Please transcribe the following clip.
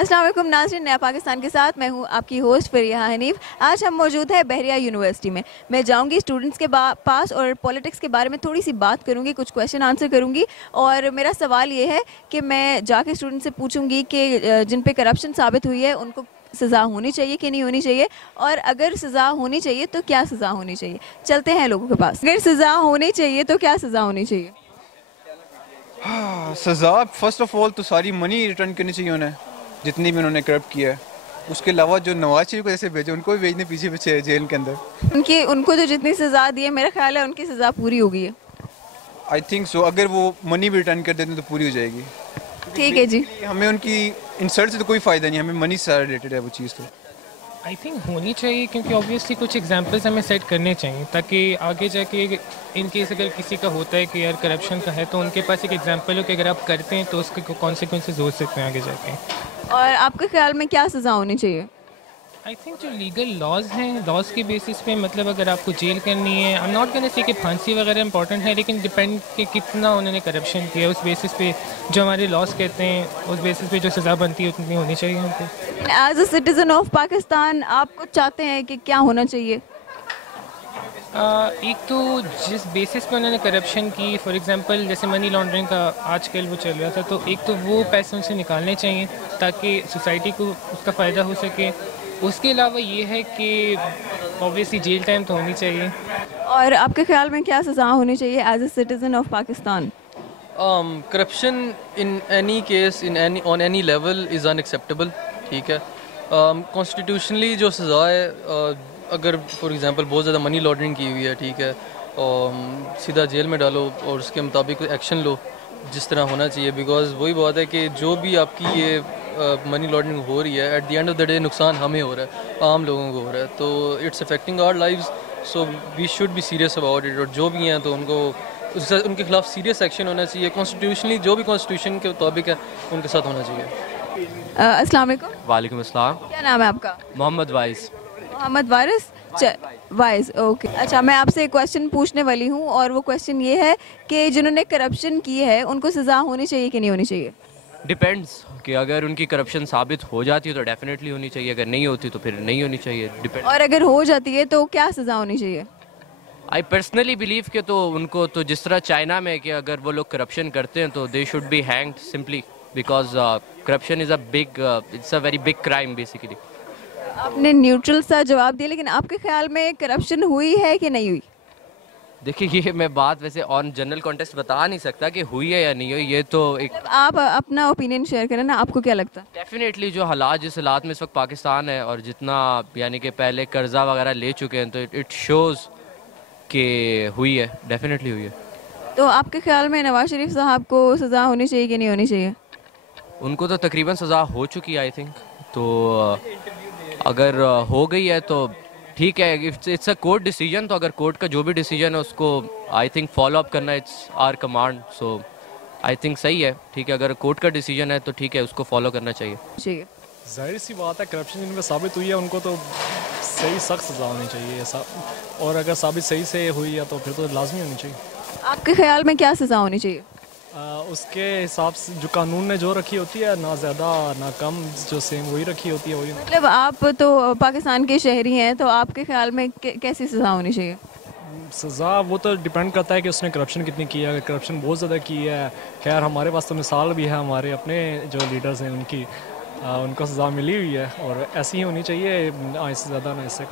अस्सलाम वालेकुम नाज़रीन, नया पाकिस्तान के साथ मैं हूं आपकी होस्ट फरिया हनीफ। आज हम मौजूद है बहरिया यूनिवर्सिटी में। मैं जाऊंगी स्टूडेंट्स के पास और पॉलिटिक्स के बारे में थोड़ी सी बात करूंगी, कुछ क्वेश्चन आंसर करूंगी। और मेरा सवाल ये है कि मैं जाके स्टूडेंट से पूछूंगी कि जिन पे करप्शन साबित हुई है उनको सज़ा होनी चाहिए कि नहीं होनी चाहिए, और अगर सज़ा होनी चाहिए तो क्या सज़ा होनी चाहिए। चलते हैं लोगों के पास। अगर सज़ा होनी चाहिए तो क्या सज़ा होनी चाहिए? सज़ा फर्स्ट ऑफ ऑल तो सारी मनी रिटर्न करनी चाहिए उन्हें, जितनी भी उन्होंने करप्ट किया है। उसके अलावा जो नवाज शरीफ को जैसे भेजे उनको भी भेजने पीछे पीछे जेल के अंदर। उनको जो जितनी सज़ा दी है मेरा ख्याल है उनकी सज़ा पूरी हो गई है। आई थिंक सो, अगर वो मनी भी रिटर्न कर देते हैं तो पूरी हो जाएगी। ठीक है जी। हमें उनकी इंसल्ट से तो कोई फ़ायदा नहीं, हमें मनी से रिलेटेड है वो चीज़। तो आई थिंक होनी चाहिए, क्योंकि ऑब्वियसली कुछ एग्जांपल्स हमें सेट करने चाहिए ताकि आगे जाके इन केस अगर किसी का होता है कि यार करप्शन का है तो उनके पास एक एग्जांपल हो कि अगर आप करते हैं तो उसके कॉन्सिक्वेंसेस हो सकते हैं आगे जाके। और आपके ख्याल में क्या सज़ा होनी चाहिए? आई थिंक जो लीगल लॉज हैं, लॉज के बेसिस पे, मतलब अगर आपको जेल करनी है, I am not gonna say कि फांसी वगैरह इंपॉर्टेंट है, लेकिन डिपेंड कि कितना उन्होंने करप्शन किया उस बेसिस पे जो हमारे लॉज कहते हैं उस बेसिस पे जो सज़ा बनती है उतनी होनी चाहिए उनको। As a citizen of Pakistan आप कुछ चाहते हैं कि क्या होना चाहिए? एक तो जिस बेसिस पे उन्होंने करप्शन की, फॉर एग्जांपल जैसे मनी लॉन्ड्रिंग का आजकल वो चल रहा था, तो एक तो वो पैसे उनसे निकालने चाहिए ताकि सोसाइटी को उसका फ़ायदा हो सके। उसके अलावा ये है कि ऑब्वियसली जेल टाइम तो होनी चाहिए। और आपके ख्याल में क्या सज़ा होनी चाहिए as a citizen of Pakistan? Corruption in any case in any on any level is unacceptable. ठीक है, कॉन्स्टिट्यूशनली जो सज़ा है, अगर फॉर एग्जांपल बहुत ज़्यादा मनी लॉन्ड्रिंग की हुई है, ठीक है, सीधा जेल में डालो और उसके मुताबिक एक्शन लो जिस तरह होना चाहिए। बिकॉज वही बात है कि जो भी आपकी ये मनी लॉन्ड्रिंग हो रही है, at the end of the day नुकसान हमें हो रहा है, आम लोगों को हो रहा है, तो it's affecting our lives. So we should be serious about it. और जो भी हैं तो उनको उनके खिलाफ सीरियस एक्शन होना चाहिए। कॉन्स्टिट्यूशनली जो भी कॉन्स्टिट्यूशन के मुताबिक है उनके साथ होना चाहिए। अस्सलाम वालेकुम। वालेकुम अस्सलाम। क्या नाम है आपका? मोहम्मद वाइस। मोहम्मद वारिस वाइस, ओके। अच्छा, मैं आपसे एक क्वेश्चन पूछने वाली हूँ और वो क्वेश्चन ये है कि जिन्होंने करप्शन की है उनको सज़ा होनी चाहिए कि नहीं होनी चाहिए? डिपेंड्स कि अगर उनकी करप्शन साबित हो जाती है तो डेफिनेटली होनी चाहिए, अगर नहीं होती तो फिर नहीं होनी चाहिए। डिपेंड। और अगर हो जाती है तो क्या सज़ा होनी चाहिए? आई पर्सनली बिलीव कि तो उनको तो जिस तरह चाइना में कि अगर वो लोग करप्शन करते हैं तो they should be hanged simply because corruption is it's a very big crime basically. आपने न्यूट्रल सा जवाब दिया, लेकिन आपके ख्याल में करप्शन हुई है कि नहीं हुई? देखिए, ये मैं बात वैसे ऑन जनरल कॉन्टेक्स्ट बता नहीं सकता कि हुई है या नहीं हुई, ये तो एक आप अपना ओपिनियन शेयर करें ना, आपको क्या लगता है? डेफिनेटली जो हालात जिस हालात में इस वक्त पाकिस्तान है और जितना यानी कि पहले कर्जा वगैरह ले चुके हैं तो इट शोज़ कि हुई है, डेफिनेटली हुई है। तो आपके ख्याल में नवाज शरीफ साहब को सज़ा होनी चाहिए कि नहीं होनी चाहिए? उनको तो तकरीबन सज़ा हो चुकी है आई थिंक, तो अगर हो गई है तो ठीक है। इट्स अ कोर्ट डिसीजन, तो अगर कोर्ट का जो भी डिसीजन है उसको आई थिंक फॉलो अप करना it's our command. So I think सही है, ठीक है, अगर कोर्ट का डिसीजन है तो ठीक है, उसको फॉलो करना चाहिए। जाहिर सी बात है, करप्शन जिनमें साबित हुई है उनको तो सही सख्त सज़ा होनी चाहिए ऐसा, और अगर साबित सही से हुई है तो फिर तो लाजमी होनी चाहिए। आपके ख्याल में क्या सज़ा होनी चाहिए? उसके हिसाब से जो कानून ने जो रखी होती है, ना ज़्यादा ना कम, जो सेम वही रखी होती है वही। मतलब आप तो पाकिस्तान के शहरी हैं, तो आपके ख्याल में कैसी सज़ा होनी चाहिए? सज़ा वो तो डिपेंड करता है कि उसने करप्शन कितनी की है। अगर करप्शन बहुत ज़्यादा की है, खैर हमारे पास तो मिसाल भी है, हमारे अपने जो लीडर्स हैं उनको सज़ा मिली हुई है और ऐसी ही होनी चाहिए, इससे ज़्यादा ना इससे।